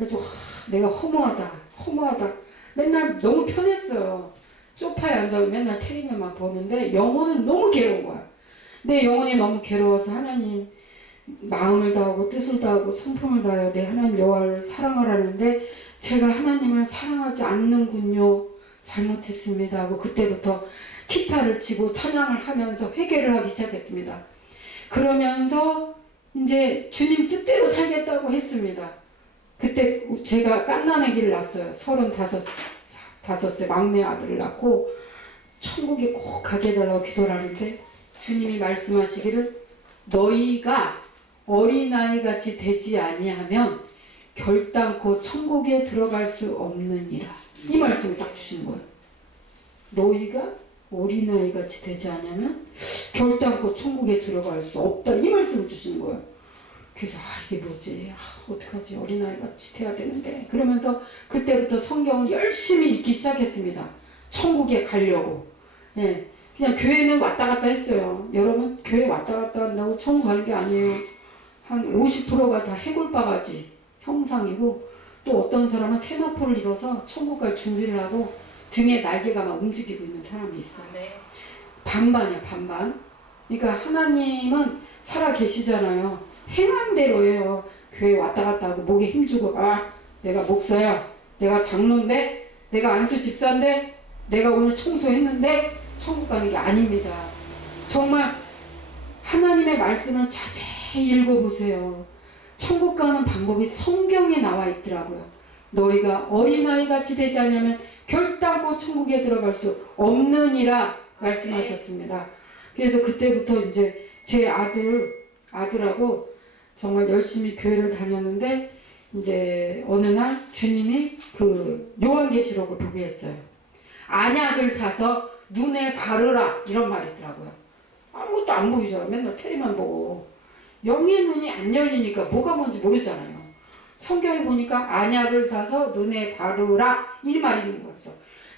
그래서 내가 허무하다. 맨날 너무 편했어요. 소파에 앉아서 맨날 텔레비만 보는데 영혼은 너무 괴로운 거야. 내 영혼이 너무 괴로워서 하나님 마음을 다하고 뜻을 다하고 성품을 다하여 내 하나님 여호와를 사랑하라는데 제가 하나님을 사랑하지 않는군요. 잘못했습니다 하고 그때부터 기타를 치고 찬양을 하면서 회개를 하기 시작했습니다. 그러면서 이제 주님 뜻대로 살겠다고 했습니다. 그때 제가 갓난아기를 낳았어요. 35세 막내 아들을 낳고 천국에 꼭 가게 해달라고 기도를 하는데 주님이 말씀하시기를 너희가 어린아이같이 되지 아니하면 결단코 천국에 들어갈 수 없느니라. 이 말씀을 딱 주시는 거예요. 너희가 어린아이같이 되지 않으면 결단코 천국에 들어갈 수 없다. 이 말씀을 주시는 거예요. 그래서 이게 뭐지? 어떡하지? 어린아이같이 돼야 되는데. 그러면서 그때부터 성경을 열심히 읽기 시작했습니다. 천국에 가려고. 예, 그냥 교회는 왔다 갔다 했어요. 여러분 교회 왔다 갔다 한다고 천국 가는 게 아니에요. 한 50%가 다 해골바가지 형상이고 또 어떤 사람은 세마포를 입어서 천국 갈 준비를 하고 등에 날개가 막 움직이고 있는 사람이 있어요. 네. 반반이야 반반. 그러니까 하나님은 살아 계시잖아요. 행한 대로 해요. 교회 왔다 갔다 하고 목에 힘주고 내가 목사야, 내가 장로인데, 내가 안수 집사인데, 내가 오늘 청소했는데 천국 가는 게 아닙니다. 정말 하나님의 말씀을 자세히 읽어보세요. 천국 가는 방법이 성경에 나와 있더라고요. 너희가 어린아이같이 되지 않으면 결단코 천국에 들어갈 수 없느니라 말씀하셨습니다. 그래서 그때부터 이제 제 아들하고 정말 열심히 교회를 다녔는데 이제 어느 날 주님이 그 요한계시록을 보게 했어요. 안약을 사서 눈에 바르라 이런 말이 있더라고요. 아무것도 안 보이잖아요. 맨날 테레비만 보고 영의 눈이 안 열리니까 뭐가 뭔지 모르잖아요. 성경에 보니까 안약을 사서 눈에 바르라 이 말이 있는 거예요. 그래서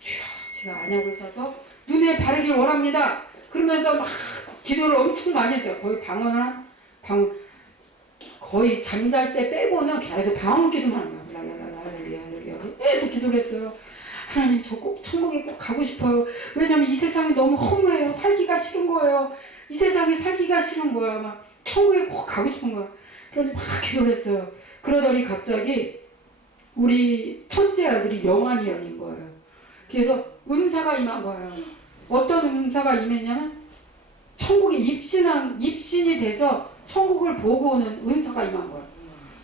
주여 제가 안약을 사서 눈에 바르길 원합니다. 그러면서 막 기도를 엄청 많이 했어요. 거의 잠잘 때 빼고는 계속 방언 기도만 하는 거예요. 할렐루야 계속 기도를 했어요. 하나님 저 꼭 천국에 꼭 가고 싶어요. 왜냐면 이 세상이 너무 허무해요. 살기가 싫은 거예요. 이 세상에 살기가 싫은 거야. 막 천국에 꼭 가고 싶은 거야. 그래서 막 기도를 했어요. 그러더니 갑자기 우리 첫째 아들이 영안이 열린 거예요. 그래서 은사가 임한 거예요. 어떤 은사가 임했냐면 천국에 입신이 돼서 천국을 보고 오는 은사가 임한 거예요.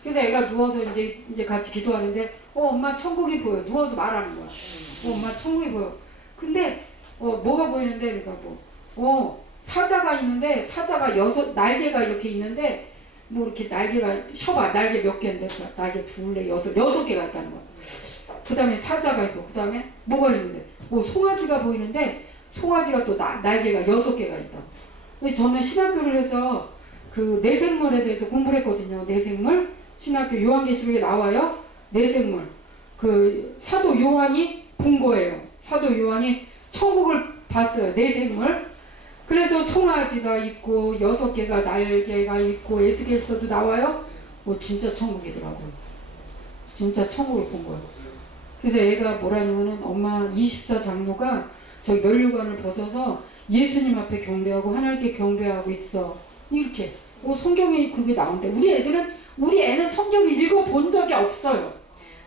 그래서 애가 누워서 이제 같이 기도하는데 엄마 천국이 보여. 누워서 말하는 거야. 엄마 천국이 보여. 근데 뭐가 보이는데 내가 사자가 있는데 사자가 날개가 이렇게 있는데 뭐 이렇게 날개가 셔봐 날개 몇 개인데 날개 둘레 여섯 개가 있다는 거야. 그 다음에 사자가 있고 그 다음에 뭐가 있는데 송아지가 보이는데 송아지가 또 날개가 6개가 있다. 저는 신학교를 해서 그 내생물에 대해서 공부를 했거든요. 내생물 신학교 요한계시록에 나와요. 내생물 그 사도 요한이 본 거예요. 사도 요한이 천국을 봤어요. 내생물. 그래서 송아지가 있고 6개가 날개가 있고 에스겔서도 나와요. 진짜 천국이더라고요. 진짜 천국을 본 거예요. 그래서 애가 뭐라냐면은 엄마 24장로가 저기 면류관을 벗어서 예수님 앞에 경배하고 하나님께 경배하고 있어. 이렇게 성경에 그게 나온대. 우리 애는 성경을 읽어본 적이 없어요.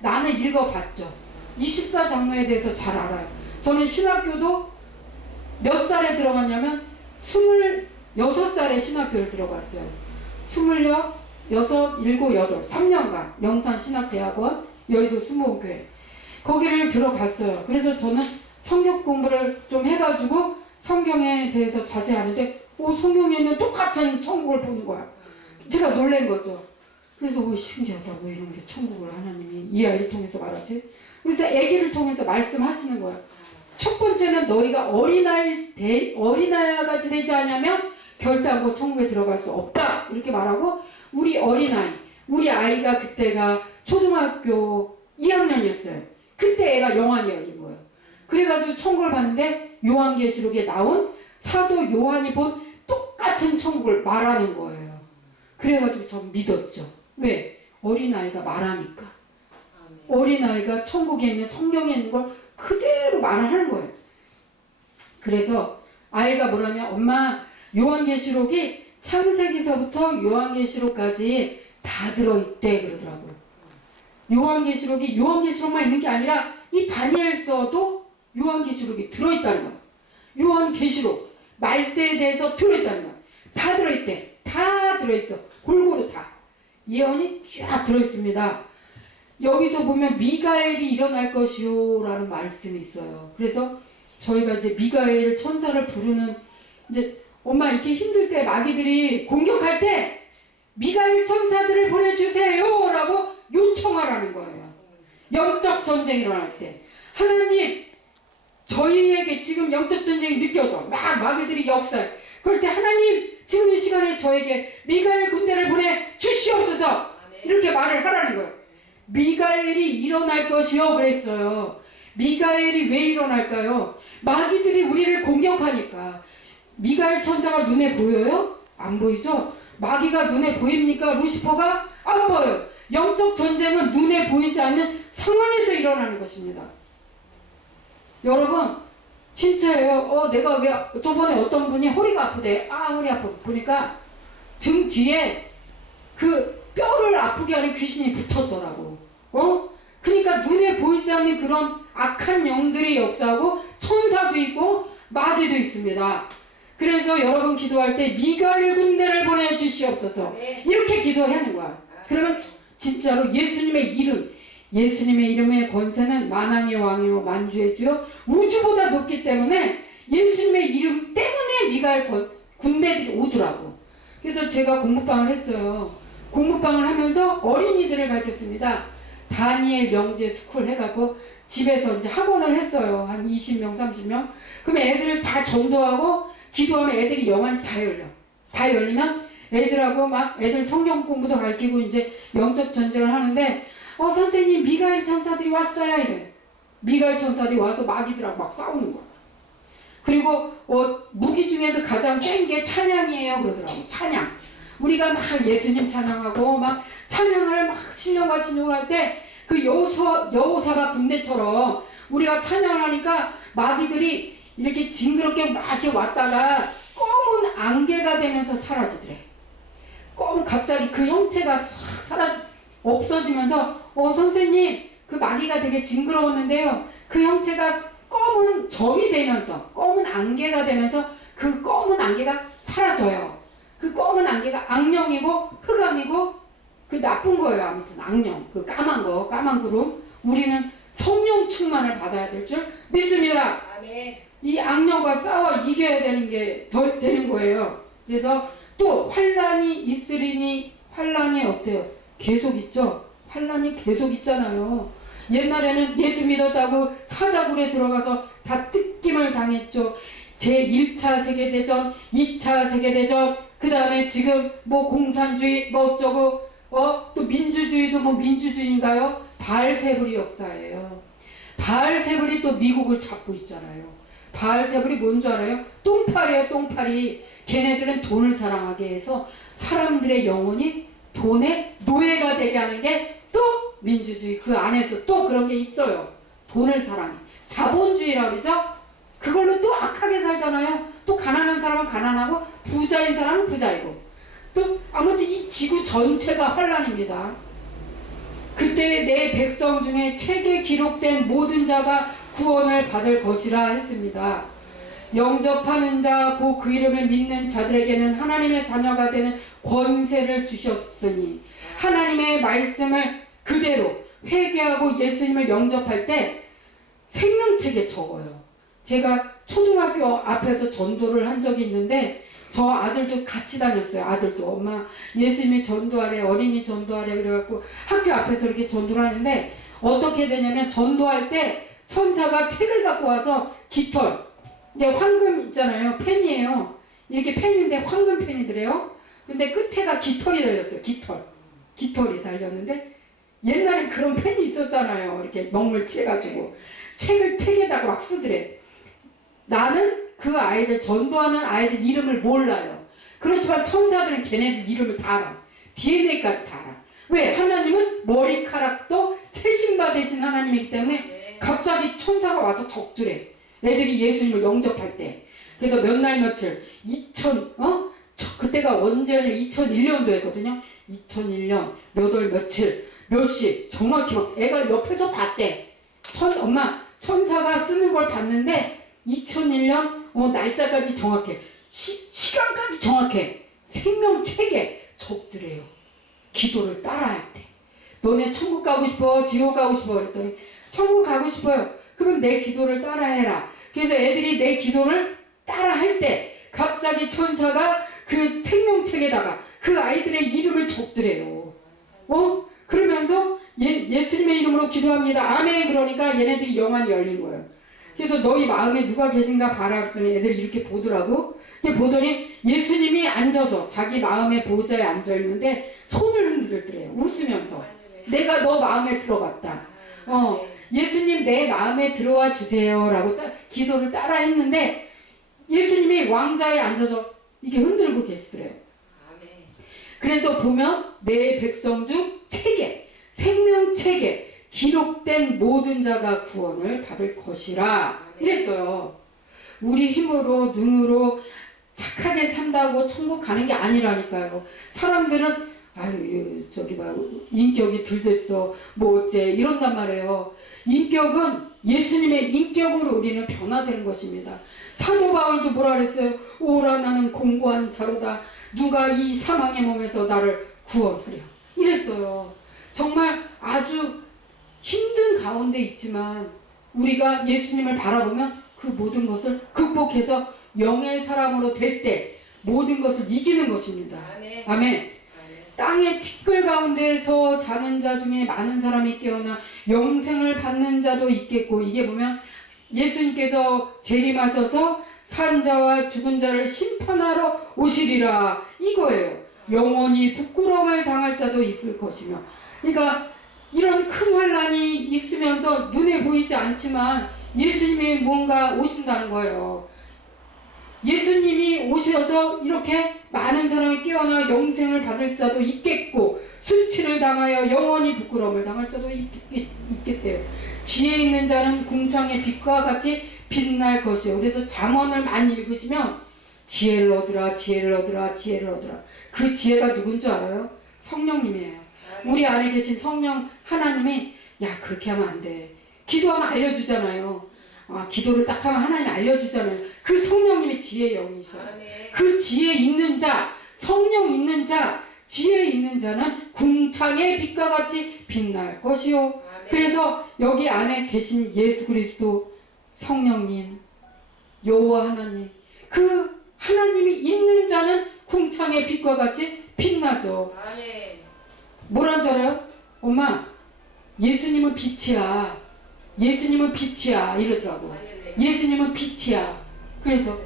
나는 읽어봤죠. 24장로에 대해서 잘 알아요. 저는 신학교도 몇 살에 들어갔냐면 26살에 신학교를 들어갔어요. 26, 7, 8 3년간 영산신학대학원 여의도 수목교회 거기를 들어갔어요. 그래서 저는 성경 공부를 좀 해가지고 성경에 대해서 자세히 아는데 성경에는 똑같은 천국을 보는 거야. 제가 놀란 거죠. 그래서 신기하다. 왜 이런 게 천국을 하나님이 이 아이를 통해서 말하지? 그래서 아기를 통해서 말씀하시는 거야. 첫 번째는 너희가 어린아이같이 되지 않으면 결단코 천국에 들어갈 수 없다. 이렇게 말하고 우리 아이가 그때가 초등학교 2학년이었어요. 그때 애가 영안이 열린 거예요. 그래가지고 천국을 봤는데 요한계시록에 나온 사도 요한이 본 똑같은 천국을 말하는 거예요. 그래가지고 전 믿었죠. 왜? 어린아이가 말하니까. 어린아이가 천국에 있는 성경에 있는 걸 그대로 말을 하는 거예요. 그래서 아이가 뭐라면 엄마 요한계시록이 창세기서부터 요한계시록까지 다 들어있대 그러더라고요. 요한계시록이 요한계시록만 있는 게 아니라 이 다니엘서도 요한계시록이 들어있다는 거예요. 요한계시록 말세에 대해서 들어있다는 거예요. 다 들어있대. 다 들어있어. 골고루 다. 예언이 쫙 들어있습니다. 여기서 보면 미가엘이 일어날 것이요 라는 말씀이 있어요. 그래서 저희가 이제 미가엘 천사를 부르는, 이제 엄마 이렇게 힘들 때 마귀들이 공격할 때 미가엘 천사들을 보내주세요 라고 요청하라는 거예요. 영적 전쟁이 일어날 때 하나님 저희에게 지금 영적 전쟁이 느껴져. 막 마귀들이 역사해. 그럴 때 하나님 지금 이 시간에 저에게 미가엘 군대를 보내 주시옵소서 이렇게 말을 하라는 거예요. 미가엘이 일어날 것이요 그랬어요. 미가엘이 왜 일어날까요? 마귀들이 우리를 공격하니까. 미가엘 천사가 눈에 보여요? 안 보이죠? 마귀가 눈에 보입니까? 루시퍼가 안 보여요. 영적 전쟁은 눈에 보이지 않는 상황에서 일어나는 것입니다. 여러분 진짜예요. 내가 왜 저번에 어떤 분이 허리가 아프대. 허리 아파. 보니까 등 뒤에 그 뼈를 아프게 하는 귀신이 붙었더라고. 그러니까 눈에 보이지 않는 그런 악한 영들이 역사하고 천사도 있고 마귀도 있습니다. 그래서 여러분 기도할 때 미가엘 군대를 보내주시옵소서. 이렇게 기도하는 거야. 그러면 진짜로 예수님의 이름, 예수님의 이름의 권세는 만왕의 왕이요 만주의 주요 우주보다 높기 때문에 예수님의 이름 때문에 미가엘 군대들이 오더라고. 그래서 제가 공부방을 했어요. 공부방을 하면서 어린이들을 가르쳤습니다. 다니엘 영재 스쿨 해갖고 집에서 이제 학원을 했어요. 한 20명, 30명. 그러면 애들을 다 전도하고 기도하면 애들이 영안이 다 열려. 다 열리면 애들하고 막 애들 성경 공부도 가르치고 이제 영적 전쟁을 하는데 선생님 미가엘 천사들이 왔어야 이래. 미가엘 천사들이 와서 마귀들하고 막 싸우는 거야. 그리고 무기 중에서 가장 센 게 찬양이에요 그러더라고. 찬양. 우리가 막 예수님 찬양하고 막 찬양을 막 신령과 진용을 할 때 그 여호사가 군대처럼 우리가 찬양을 하니까 마귀들이 이렇게 징그럽게 막 이렇게 왔다가 검은 안개가 되면서 사라지더래. 갑자기 그 형체가 싹 없어지면서 선생님 그 마귀가 되게 징그러웠는데요. 그 형체가 검은 점이 되면서 검은 안개가 되면서 그 검은 안개가 사라져요. 그 검은 안개가 악령이고 흑암이고 그 나쁜 거예요. 아무튼 악령, 그 까만 거, 까만 구름. 우리는 성령 충만을 받아야 될 줄 믿습니다. 아멘. 이 악령과 싸워 이겨야 되는 게 더 되는 거예요. 그래서 또 환란이 있으리니 환란이 어때요? 계속 있죠. 환란이 계속 있잖아요. 옛날에는 예수 믿었다고 사자굴에 들어가서 다 뜯김을 당했죠. 제1차 세계대전, 2차 세계대전, 그 다음에 지금 뭐 공산주의 뭐 어쩌고 또 민주주의도 뭐 민주주의인가요? 바알세불이 역사예요. 바알세불이 또 미국을 잡고 있잖아요. 바알세불이 뭔 줄 알아요? 똥파리예요. 똥파리. 걔네들은 돈을 사랑하게 해서 사람들의 영혼이 돈의 노예가 되게 하는 게 또 민주주의. 그 안에서 또 그런 게 있어요. 돈을 사랑해. 자본주의라고 그러죠? 그걸로 또 악하게 살잖아요. 또 가난한 사람은 가난하고 부자인 사람은 부자이고. 또 아무튼 이 지구 전체가 환란입니다. 그때 내 백성 중에 책에 기록된 모든 자가 구원을 받을 것이라 했습니다. 영접하는 자, 곧 그 이름을 믿는 자들에게는 하나님의 자녀가 되는 권세를 주셨으니 하나님의 말씀을 그대로 회개하고 예수님을 영접할 때 생명책에 적어요. 제가 초등학교 앞에서 전도를 한 적이 있는데 저 아들도 같이 다녔어요. 아들도 엄마 예수님이 전도하래, 어린이 전도하래 그래갖고 학교 앞에서 이렇게 전도를 하는데 어떻게 되냐면 전도할 때 천사가 책을 갖고 와서 깃털, 이제 황금 있잖아요. 펜이에요. 이렇게 펜인데 황금 펜이더래요. 근데 끝에가 깃털이 달렸어요. 깃털이 달렸는데 옛날에 그런 펜이 있었잖아요. 이렇게 먹물 칠해가지고 책에다가 막 쓰더래. 나는 그 아이들, 전도하는 아이들 이름을 몰라요. 그렇지만 천사들은 걔네들 이름을 다 알아. DNA까지 다 알아. 왜? 하나님은 머리카락도 세심받은 되신 하나님이기 때문에 갑자기 천사가 와서 적들에 애들이 예수님을 영접할 때. 그래서 몇 날 며칠 그때가 언제냐 2001년도였거든요. 2001년 몇 월 며칠 몇 시 정확히 애가 옆에서 봤대. 엄마 천사가 쓰는 걸 봤는데 2001년 날짜까지 정확해. 시간까지 정확해. 생명책에 적드래요. 기도를 따라할 때. 너네 천국 가고 싶어? 지옥 가고 싶어? 그랬더니 천국 가고 싶어요. 그러면 내 기도를 따라해라. 그래서 애들이 내 기도를 따라할 때 갑자기 천사가 그 생명책에다가 그 아이들의 이름을 적드래요. 그러면서 예수님의 이름으로 기도합니다. 아멘. 그러니까 얘네들이 영안이 열린 거예요. 그래서 너희 마음에 누가 계신가 봐라 그랬더니 애들이 이렇게 보더라고. 이렇게 보더니 예수님이 앉아서 자기 마음의 보좌에 앉아있는데 손을 흔들더래요. 웃으면서. 내가 너 마음에 들어갔다. 예수님 내 마음에 들어와 주세요 라고 기도를 따라 했는데 예수님이 왕자에 앉아서 이렇게 흔들고 계시더래요. 그래서 보면 내 백성 중 책에 생명책에 기록된 모든 자가 구원을 받을 것이라 이랬어요. 우리 힘으로 능으로 착하게 산다고 천국 가는 게 아니라니까요. 사람들은 인격이 들댔어 뭐 어째 이런단 말이에요. 인격은 예수님의 인격으로 우리는 변화되는 것입니다. 사도 바울도 뭐라 그랬어요? 오라 나는 공고한 자로다. 누가 이 사망의 몸에서 나를 구원하랴 이랬어요. 정말 아주 힘든 가운데 있지만 우리가 예수님을 바라보면 그 모든 것을 극복해서 영의 사람으로 될 때 모든 것을 이기는 것입니다. 아멘. 땅의 티끌 가운데서 자는 자 중에 많은 사람이 깨어나 영생을 받는 자도 있겠고, 이게 보면 예수님께서 재림하셔서 산 자와 죽은 자를 심판하러 오시리라 이거예요. 영원히 부끄러움을 당할 자도 있을 것이며. 그러니까 이런 큰 환난이 있으면서 눈에 보이지 않지만 예수님이 뭔가 오신다는 거예요. 예수님이 오셔서 이렇게 많은 사람이 깨어나 영생을 받을 자도 있겠고, 수치를 당하여 영원히 부끄러움을 당할 자도 있겠대요. 지혜 있는 자는 궁창의 빛과 같이 빛날 것이요. 그래서 잠언을 많이 읽으시면 지혜를 얻으라, 지혜를 얻으라, 지혜를 얻으라. 그 지혜가 누군 줄 알아요? 성령님이에요. 우리 안에 계신 성령 하나님이 그렇게 하면 안 돼. 기도하면 알려주잖아요. 기도를 딱 하면 하나님이 알려주잖아요. 그 성령님이 지혜의 영이셔요. 그 지혜 있는 자, 성령 있는 자, 지혜 있는 자는 궁창의 빛과 같이 빛날 것이요. 그래서 여기 안에 계신 예수 그리스도 성령님, 여호와 하나님, 그 하나님이 있는 자는 궁창의 빛과 같이 빛나죠. 뭐란 줄 알아요? 엄마, 예수님은 빛이야. 예수님은 빛이야 이러더라고. 예수님은 빛이야. 그래서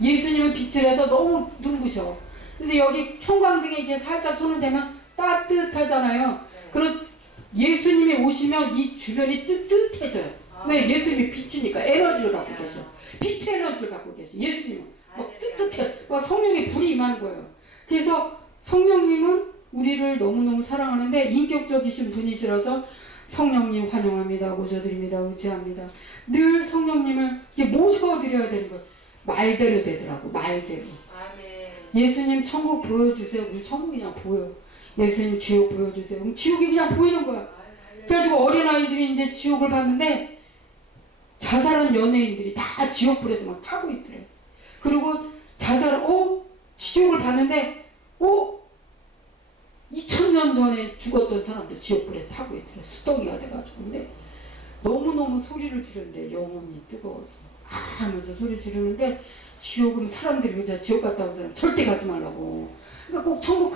예수님은 빛이라서 너무 눈부셔. 그래서 여기 형광등에 이렇게 살짝 손을 대면 따뜻하잖아요. 그리고 예수님이 오시면 이 주변이 뜨뜻해져요. 왜? 예수님이 빛이니까 에너지를 갖고 계셔. 빛의 에너지를 갖고 계셔. 예수님은 막 뜨뜻해. 막 성령의 불이 임하는 거예요. 그래서 성령님은 우리를 너무너무 사랑하는데 인격적이신 분이시라서 성령님 환영합니다. 모셔드립니다. 의지합니다. 늘 성령님을 모셔드려야 되는 거예요. 말대로 되더라고. 말대로. 예수님 천국 보여주세요. 우리 천국이 그냥 보여. 예수님 지옥 보여주세요. 그럼 지옥이 그냥 보이는 거야. 그래가지고 어린아이들이 이제 지옥을 봤는데 자살한 연예인들이 다 지옥불에서 막 타고 있더래. 그리고 지옥을 봤는데 2000년 전에 죽었던 사람들 지옥불에 타고 있더래. 수덩이가 돼가지고. 근데 너무너무 소리를 지르는데 영혼이 뜨거워서 하면서 소리를 지르는데 지옥은 사람들이 그저 지옥 갔다 온 사람 절대 가지 말라고. 그러니까 꼭 천국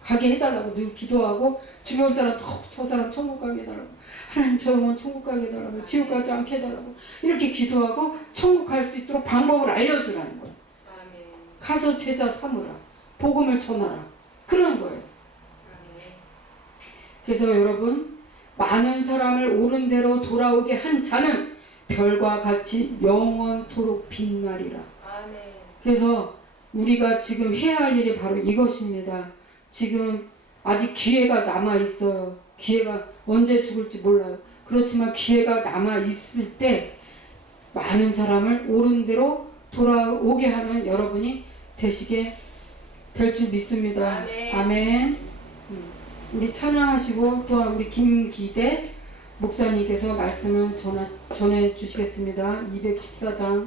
가게 해달라고 늘 기도하고 주변 사람 저 사람 천국 가게 해달라고, 하나님 저 영혼 천국 가게 해달라고, 지옥 가지 않게 해달라고 이렇게 기도하고 천국 갈 수 있도록 방법을 알려주라는 거예요. 가서 제자 삼으라, 복음을 전하라, 그런 거예요. 그래서 여러분, 많은 사람을 옳은 대로 돌아오게 한 자는 별과 같이 영원토록 빛나리라. 그래서 우리가 지금 해야 할 일이 바로 이것입니다. 지금 아직 기회가 남아 있어요. 기회가 언제 죽을지 몰라요. 그렇지만 기회가 남아 있을 때 많은 사람을 옳은 대로 돌아오게 하는 여러분이 되시게 될 줄 믿습니다. 아멘. 아멘. 우리 찬양하시고 또한 우리 김기대 목사님께서 말씀을 전해 주시겠습니다. 214장